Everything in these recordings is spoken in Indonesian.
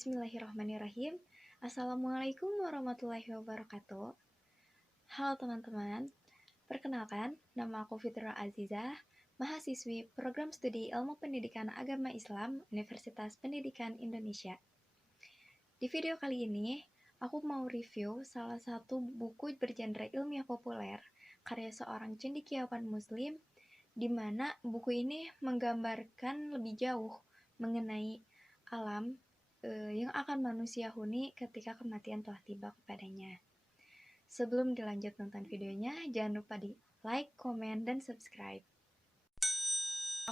Bismillahirrahmanirrahim. Assalamualaikum warahmatullahi wabarakatuh. Halo teman-teman, perkenalkan, nama aku Fitrul Azizah, mahasiswi Program Studi Ilmu Pendidikan Agama Islam Universitas Pendidikan Indonesia. Di video kali ini, aku mau review salah satu buku bergenre ilmiah populer karya seorang cendekiawan muslim, di mana buku ini menggambarkan lebih jauh mengenai alam yang akan manusia huni ketika kematian telah tiba kepadanya. Sebelum dilanjut nonton videonya, jangan lupa di like, komen, dan subscribe.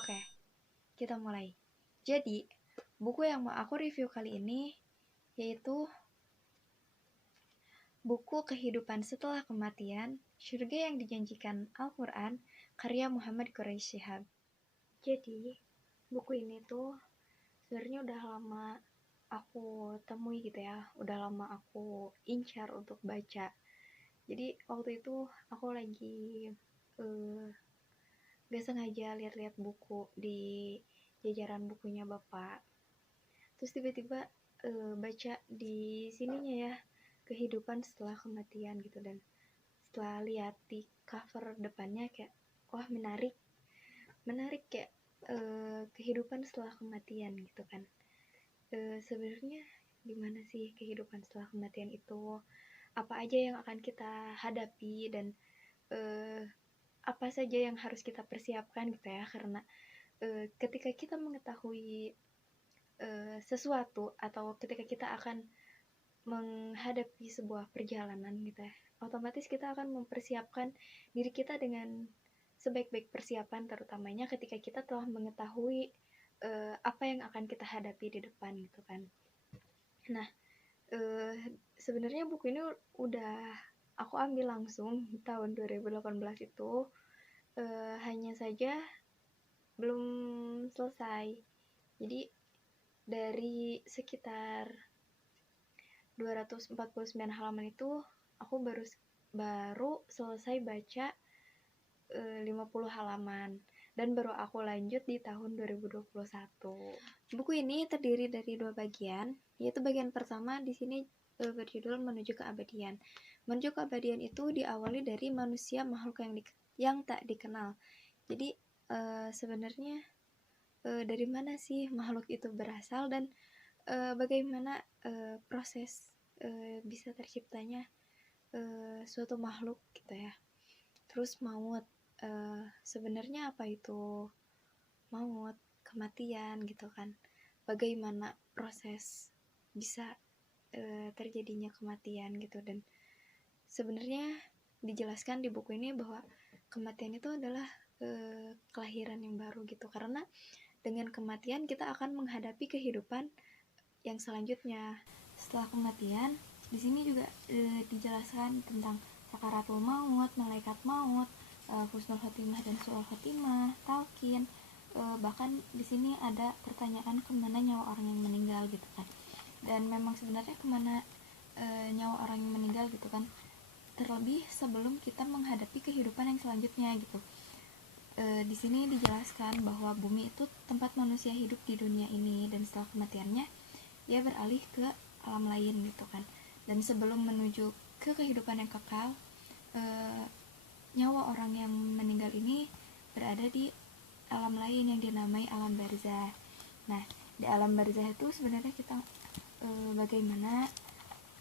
Oke, kita mulai. Jadi, buku yang mau aku review kali ini yaitu buku Kehidupan Setelah Kematian, Surga yang Dijanjikan Al-Quran, karya Muhammad Quraish Shihab. Jadi, buku ini tuh sebenarnya udah lama aku temui gitu ya, udah lama aku incar untuk baca. Jadi waktu itu aku lagi gak sengaja lihat-lihat buku di jajaran bukunya bapak, terus tiba-tiba baca di sininya ya, Kehidupan Setelah Kematian gitu. Dan setelah lihat di cover depannya kayak wah menarik kayak kehidupan setelah kematian gitu kan. Sebenarnya gimana sih kehidupan setelah kematian itu, apa aja yang akan kita hadapi, dan apa saja yang harus kita persiapkan gitu ya, karena ketika kita mengetahui sesuatu atau ketika kita akan menghadapi sebuah perjalanan gitu ya, otomatis kita akan mempersiapkan diri kita dengan sebaik-baik persiapan, terutamanya ketika kita telah mengetahui apa yang akan kita hadapi di depan gitu kan. Nah, sebenarnya buku ini udah aku ambil langsung tahun 2018 itu, hanya saja belum selesai. Jadi dari sekitar 249 halaman itu aku baru selesai baca 50 halaman, dan baru aku lanjut di tahun 2021. Buku ini terdiri dari 2 bagian, yaitu bagian pertama di sini berjudul Menuju Keabadian. Menuju Keabadian itu diawali dari manusia, makhluk yang tak dikenal. Jadi sebenarnya dari mana sih makhluk itu berasal, dan bagaimana proses bisa terciptanya suatu makhluk gitu ya. Terus maut, sebenarnya apa itu maut, kematian gitu kan, bagaimana proses bisa terjadinya kematian gitu. Dan sebenarnya dijelaskan di buku ini bahwa kematian itu adalah kelahiran yang baru gitu, karena dengan kematian kita akan menghadapi kehidupan yang selanjutnya. Setelah kematian, di sini juga dijelaskan tentang sakaratul maut, malaikat maut, husnul khotimah dan su'ul khotimah, talqin. Bahkan di sini ada pertanyaan kemana nyawa orang yang meninggal gitu kan. Dan memang sebenarnya kemana nyawa orang yang meninggal gitu kan, terlebih sebelum kita menghadapi kehidupan yang selanjutnya gitu. Di sini dijelaskan bahwa bumi itu tempat manusia hidup di dunia ini, dan setelah kematiannya ia beralih ke alam lain gitu kan. Dan sebelum menuju ke kehidupan yang kekal, nyawa orang yang meninggal ini berada di alam lain yang dinamai alam barzah. Nah, di alam barzah itu sebenarnya kita bagaimana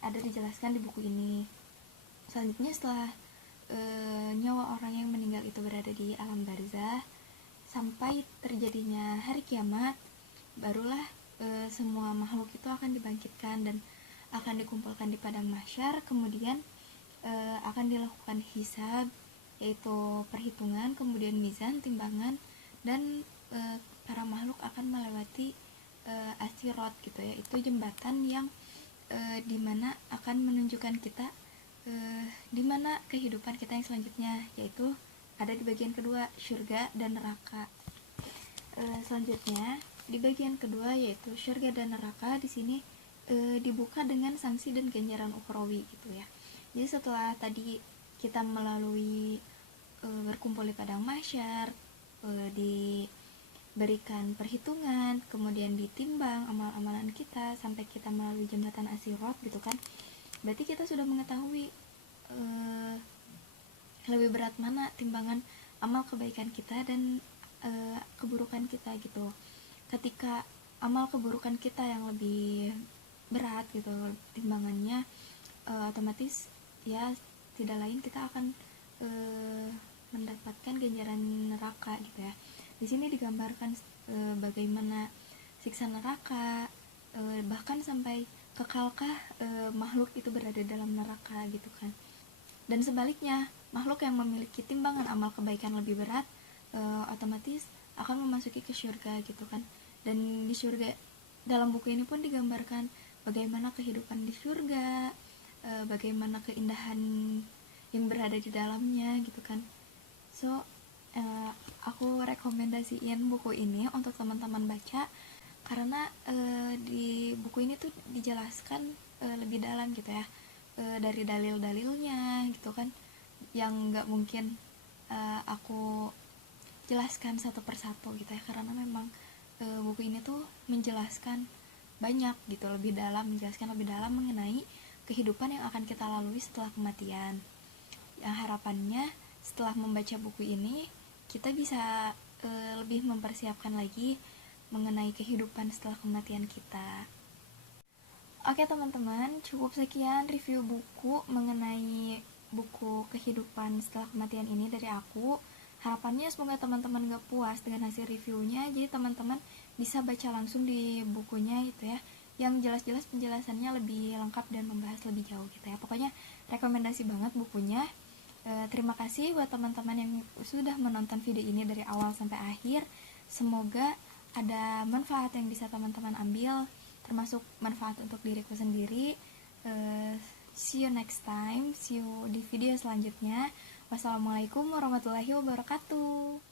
ada dijelaskan di buku ini. Selanjutnya setelah nyawa orang yang meninggal itu berada di alam barzah sampai terjadinya hari kiamat, barulah semua makhluk itu akan dibangkitkan dan akan dikumpulkan di padang mahsyar. Kemudian akan dilakukan hisab, yaitu perhitungan, kemudian mizan, timbangan, dan para makhluk akan melewati as-sirat gitu ya, itu jembatan yang dimana akan menunjukkan kita dimana kehidupan kita yang selanjutnya, yaitu ada di bagian kedua, surga dan neraka. Selanjutnya di bagian kedua yaitu surga dan neraka, di sini dibuka dengan sanksi dan ganjaran ukhrawi gitu ya. Jadi setelah tadi kita melalui berkumpul di padang mahsyar, diberikan perhitungan, kemudian ditimbang amal-amalan kita sampai kita melalui jembatan As-Sirat gitu kan. Berarti kita sudah mengetahui lebih berat mana timbangan amal kebaikan kita dan keburukan kita gitu. Ketika amal keburukan kita yang lebih berat gitu timbangannya, otomatis ya tidak lain kita akan mendapatkan ganjaran neraka gitu ya. Di sini digambarkan bagaimana siksa neraka, bahkan sampai kekalkah makhluk itu berada dalam neraka gitu kan. Dan sebaliknya, makhluk yang memiliki timbangan amal kebaikan lebih berat otomatis akan memasuki ke surga gitu kan. Dan di surga, dalam buku ini pun digambarkan bagaimana kehidupan di surga, bagaimana keindahan yang berada di dalamnya gitu kan. So aku rekomendasiin buku ini untuk teman-teman baca karena di buku ini tuh dijelaskan lebih dalam gitu ya, dari dalil-dalilnya gitu kan, yang nggak mungkin aku jelaskan satu persatu gitu ya, karena memang buku ini tuh menjelaskan banyak gitu, menjelaskan lebih dalam mengenai kehidupan yang akan kita lalui setelah kematian. Yang harapannya setelah membaca buku ini kita bisa lebih mempersiapkan lagi mengenai kehidupan setelah kematian kita. Oke teman-teman, cukup sekian review buku mengenai buku kehidupan setelah kematian ini dari aku. Harapannya semoga teman-teman gak puas dengan hasil reviewnya, jadi teman-teman bisa baca langsung di bukunya gitu ya, yang jelas-jelas penjelasannya lebih lengkap dan membahas lebih jauh gitu ya. Pokoknya rekomendasi banget bukunya. Terima kasih buat teman-teman yang sudah menonton video ini dari awal sampai akhir. Semoga ada manfaat yang bisa teman-teman ambil, termasuk manfaat untuk diriku sendiri. See you next time, see you di video selanjutnya. Wassalamualaikum warahmatullahi wabarakatuh.